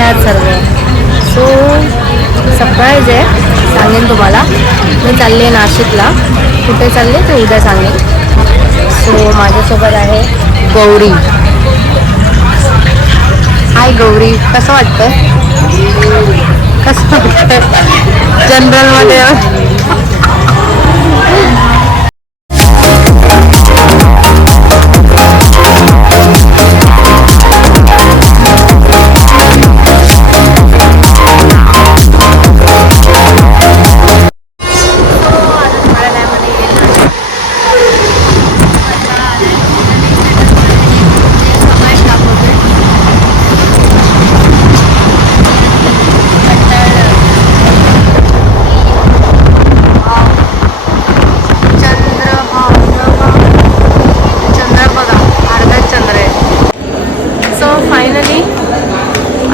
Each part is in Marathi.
कसे आहात सर्व. सो सरप्राईज आहे, सांगेन तुम्हाला. मी चालले आहे नाशिकला. कुठे चालले ते उद्या सांगेन. सो माझ्यासोबत आहे गौरी. हाय गौरी, कसं वाटतं? कसं वाटतं जनरलमध्ये?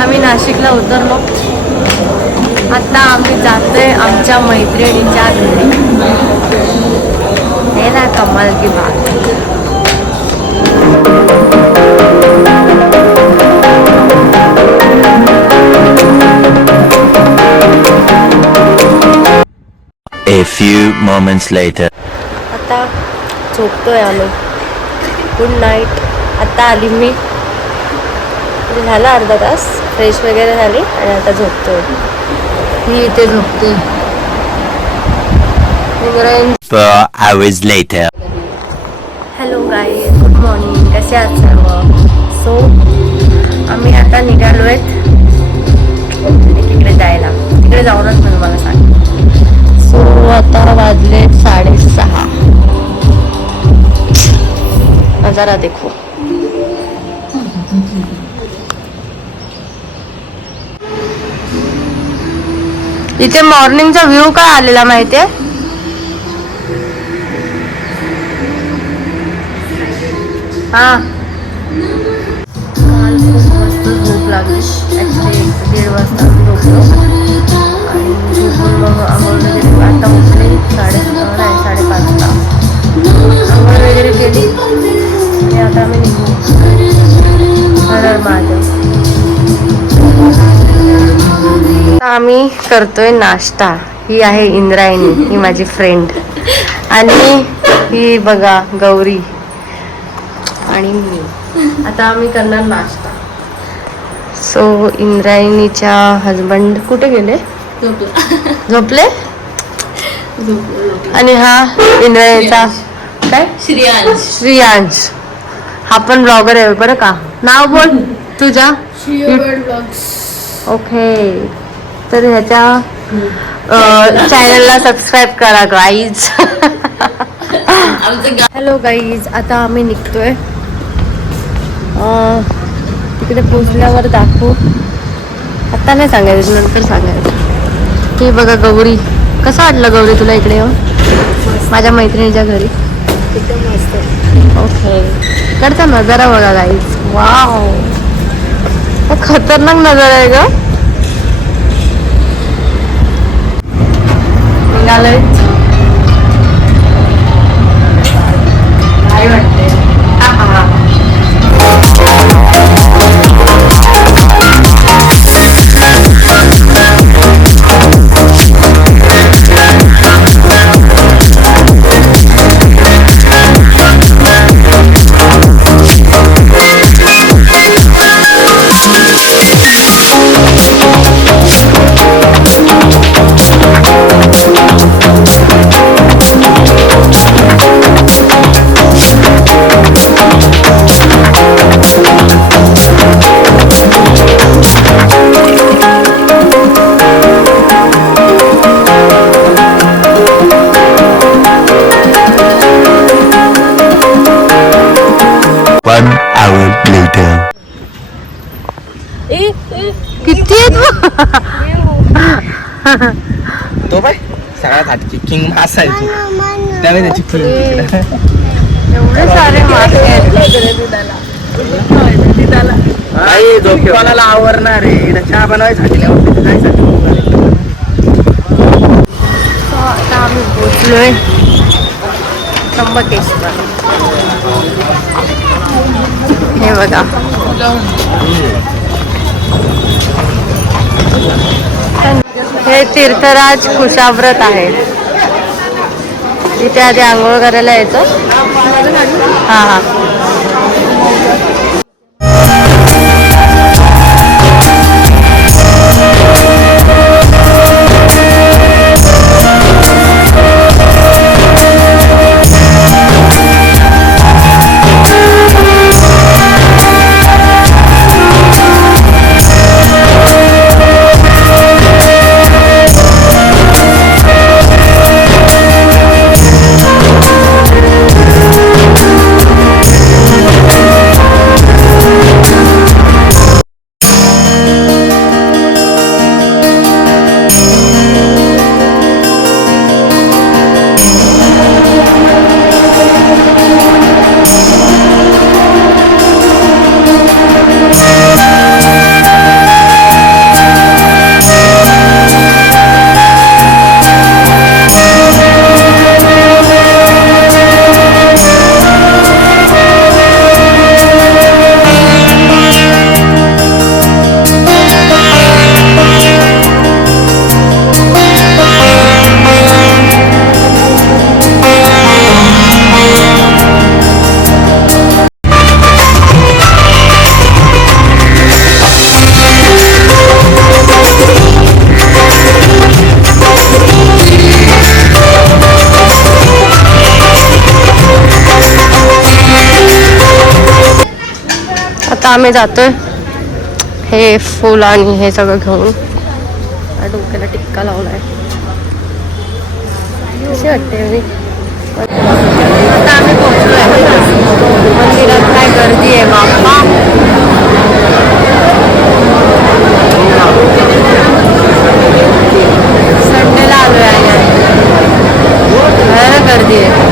आम्ही नाशिकला उतरलो. आता आम्ही जातोय आमच्या मैत्रिणीच्या घरी. हे ना कमाल की बात. A few moments later. आता झोपतोय आम्ही. Good night. आता आली मी. झाला अर्धा तास, फ्रेश वगैरे झाली आणि आता झोपतोय. मी इथे झोपते. 4 hours later. Hello guys, good morning. कसे आहात सर्व? सो आम्ही आता निघालो आहेत तिकडे जायला. तिकडे जाऊनच मी तुम्हाला सांग. सो आता वाजले 6:30. नजारा देखो. इथे मॉर्निंगचा व्ह्यू काय आलेला माहितीये? हा, काल खूप मस्त झोप लागली. ॲक्च्युली 1:30 वाजता झोपलो आणि झोपून मग आंघोळ वगैरे आता उठले 5:30ला. आंघोळ वगैरे केली आणि आता आम्ही निघू. हर महादेव. आम्ही करतोय नाश्ता. ही आहे इंद्रायणी, ही माझी फ्रेंड. आणि ही बघा गौरी आणि मी. आता आम्ही करणार नाश्ता. सो इंद्रायणीच्या हजबंड कुठे गेले? झोपले. आणि हा इंद्रायणीचा काय? श्रियांश. हा पण ब्लॉगर आहे बरं का. नाव बोल तुझ्या. ओके, तर ह्याच्या चॅनलला सबस्क्राईब करा गाईज. हॅलो गाईज, आता आम्ही निघतोय. तिकडे पोचल्यावर दाखवू. आता नाही सांगायचं, नंतर सांगायचं. हे बघा गौरी. कसं वाटलं गौरी तुला इकडे येऊन? माझ्या मैत्रिणीच्या घरी एकदम मस्त. ओके, इकडचा नजारा बघा गाईज. वाव, खतरनाक नजारा आहे ग. निघालोय. काय वाटते? किती तो बाय सगळ्यात हटकी किंग मासा आहे तो. त्यावेळी त्याची एवढे सारे मासे कोणाला आवरणार आहे चहा बनवायसाठी आता आम्ही पोचलोय त्र्यंबकेश्वर. हे बघा हे तीर्थराज कुशाव्रत आहे. इथे आधी आंघोळ करायला यायचं. हा हा. आता आम्ही जातोय हे फुल आणि हे सगळं घेऊन. डोक्याला टिक्का लावलाय. कशी वाटते मी. आता आम्ही पोहोचलोय मंदिरात. काय गर्दी आहे बाप्पा. संडेला आलोय आणि गर्दी आहे.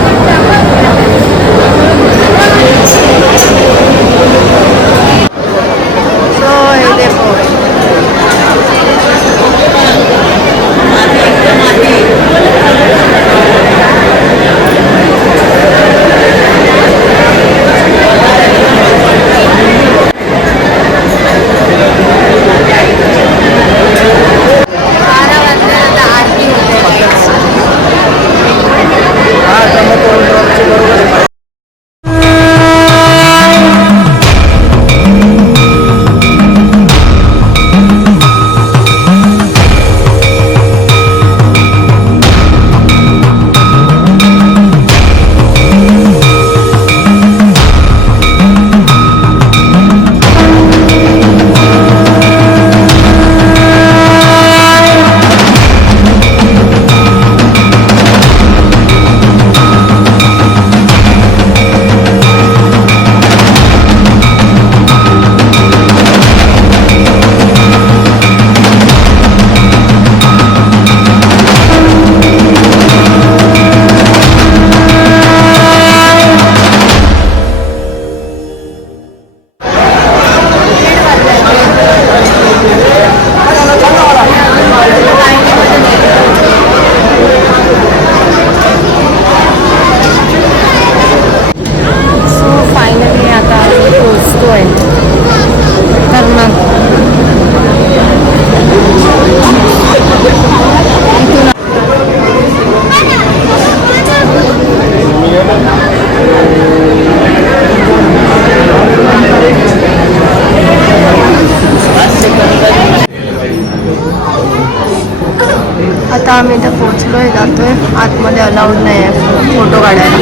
आता आम्ही इथं पोहोचलोय. जातोय आतमध्ये. अलाउड नाही आहे फोटो काढायला.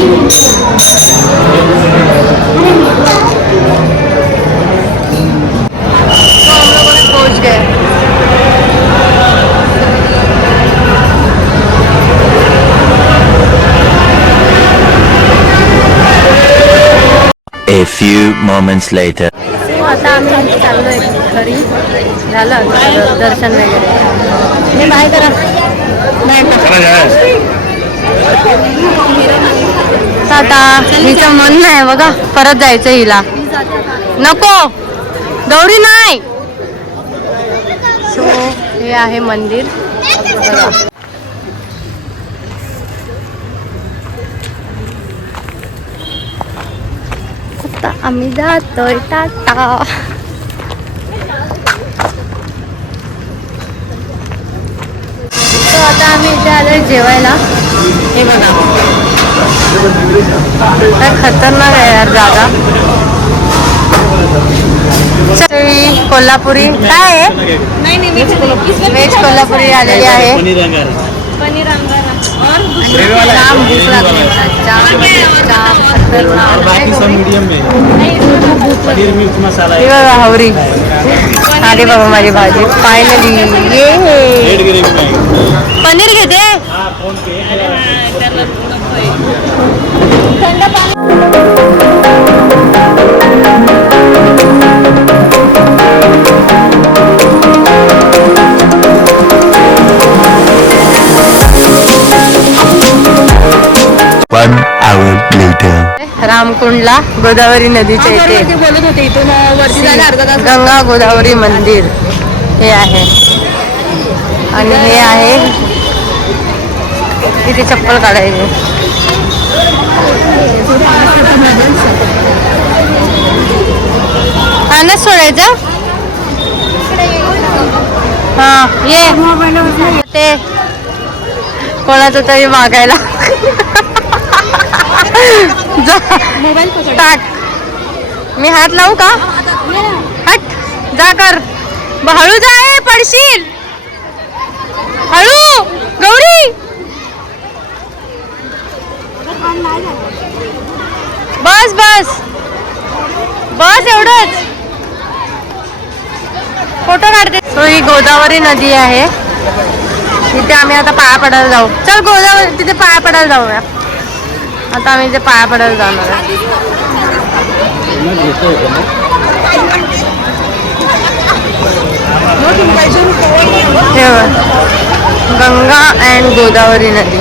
तो हम लोगों ने पहुंच गए. A few moments later. आता आम्ही चाललोय घरी. झालं दर्शन वगैरे. मी बाय करा. आता हिचं मन नाही बघा. परत जायचं हिला. नको गौरी नाही. सो हे आहे मंदिर. आता आम्ही जातोय. टाटा. आता आम्ही इथे आलोय जेवायला. हे बघा काय खतरनाक आहे यार जागा. कोल्हापुरी काय आहे? व्हेज कोल्हापुरी आलेली आहे. पनीर अंगारा और जाम भूक लागली मला. जाम खतरनाक. हे बघा हवरी आली बाबा माझी भाजी फायनली. ये पनीर घेते. थंड पाणी. One hour later. रामकुंडला गोदावरी नदीच्या इथे बोलत होते इथून वरती जायला अर्धा तास. गंगा गोदावरी मंदिर हे आहे. आणि हे आहे तिथे चप्पल काढायची. पाण्यात सोडायचं. हा ये ते कोणाचं तरी मागायला. मोबाईल पकड. टाक. मी हात लावू का? हट जा कर. हळू जाय पडशील. हळू गौरी. बस बस बस एवढंच. फोटो काढते. सो ही गोदावरी नदी आहे. तिथे आम्ही आता पाया पडायला जाऊ. चल गोदावरी तिथे पाया पडायला जाऊया. आता आम्ही इथे पाया पडायला जाणार आहे. हे बघ, गंगा अँड गोदावरी नदी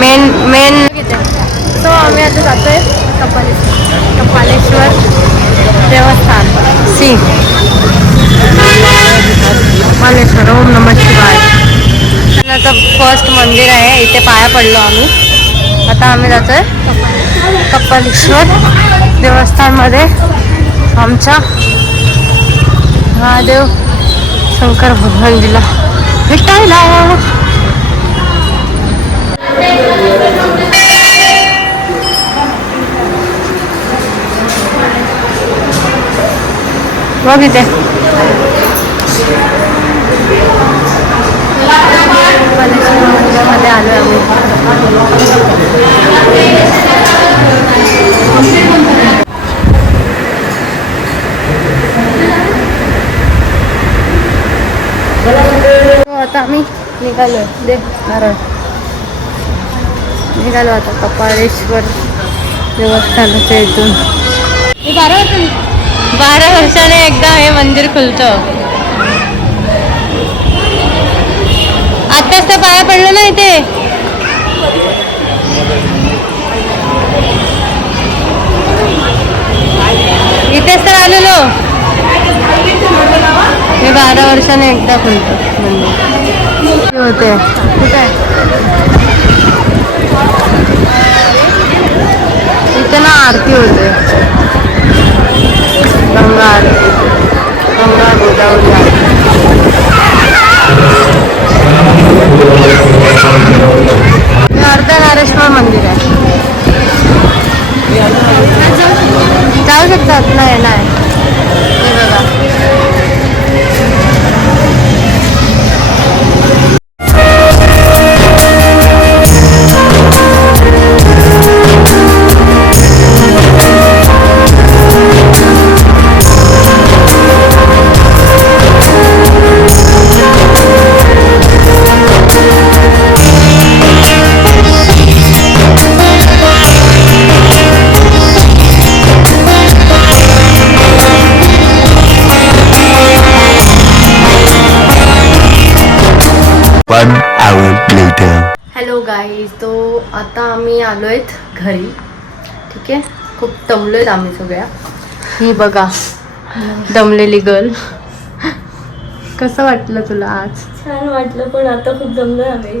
मेन. सो आम्ही आता जातोय कपालेश्वर देवस्थान. कपालेश्वर ओम नमः शिवाय. फर्स्ट मंदिर आहे. इथे पाया पडलो आम्ही. आता आम्ही जातोय कपालेश्वर देवस्थानमध्ये आमच्या महादेव शंकर भगवानजीला भेटायला. बघ इथे मंदिरामध्ये आलोय आम्ही. आता आम्ही निघालोय. दे नारळ. निघालो आता कपालेश्वर देवस्थानाच्या इथून. 12 वर्षाने एकदा हे मंदिर खुलतं. आत्ताच तर पाया पडलं ना इथे. इथेच तर आलेलो. हे 12 वर्षाने एकदा खुलतं मंदिर. होते कुठे इथे ना आरती होते. गंगा आरती. गंगा गोदावरी आरती. हे अर्धनारेश्वर मंदिर आहे. जाऊ शकतात. नाही नाही हे बघा. One hour later. Hello guys. तो आता आम्ही आलो आहेत घरी. ठीक आहे. खूप दमलो आहेत आम्ही सगळ्या. ही बघा दमलेली गर्ल. कसं वाटलं तुला आज? छान वाटलं पण आता खूप दमलोय आम्ही.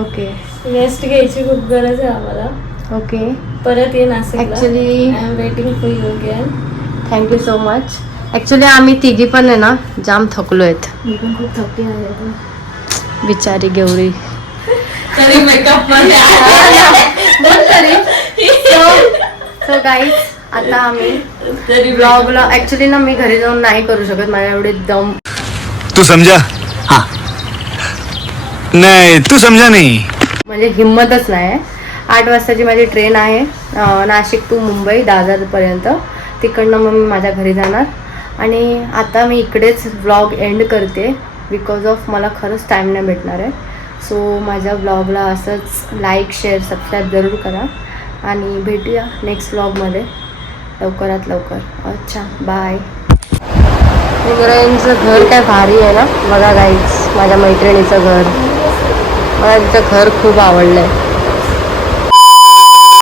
ओके. रेस्ट घ्यायची खूप गरज आहे आम्हाला. ओके. परत ये नाशिकला. Actually I am waiting for you again. Thank you so much. Actually आम्ही तिघी पण आहे ना जाम थकलो आहेत. मी पण खूप थकली आहे. बिचारी गेवरी तरी मेकअप मध्ये सो गाईज आता आम्ही तरी ब्लॉगला ऍक्च्युली ना मी घरी जाऊन नाही करू शकत, माझ्या एवढे दम. तू समझा? हाँ. नहीं तू समझा नहीं. म्हणजे हिंमतच नाही. 8 वाजताची माझी ट्रेन आहे नाशिक टू मुंबई दादरपर्यंत. तिकडनं मग मी माझ्या घरी जाणार. आणि आता मी इकडेच व्लॉग एंड करते बिकॉज ऑफ मला खरंच टाईम नाही भेटणार आहे. सो माझ्या व्लॉगला असंच लाईक शेअर सबस्क्राईब जरूर करा आणि भेटूया नेक्स्ट व्लॉगमध्ये लवकरात लवकर. अच्छा बाय. इंद्रायणीचं घर काय भारी आहे ना, बघा गाईज माझ्या मैत्रिणीचं घर. मला तिचं घर खूप आवडलं आहे.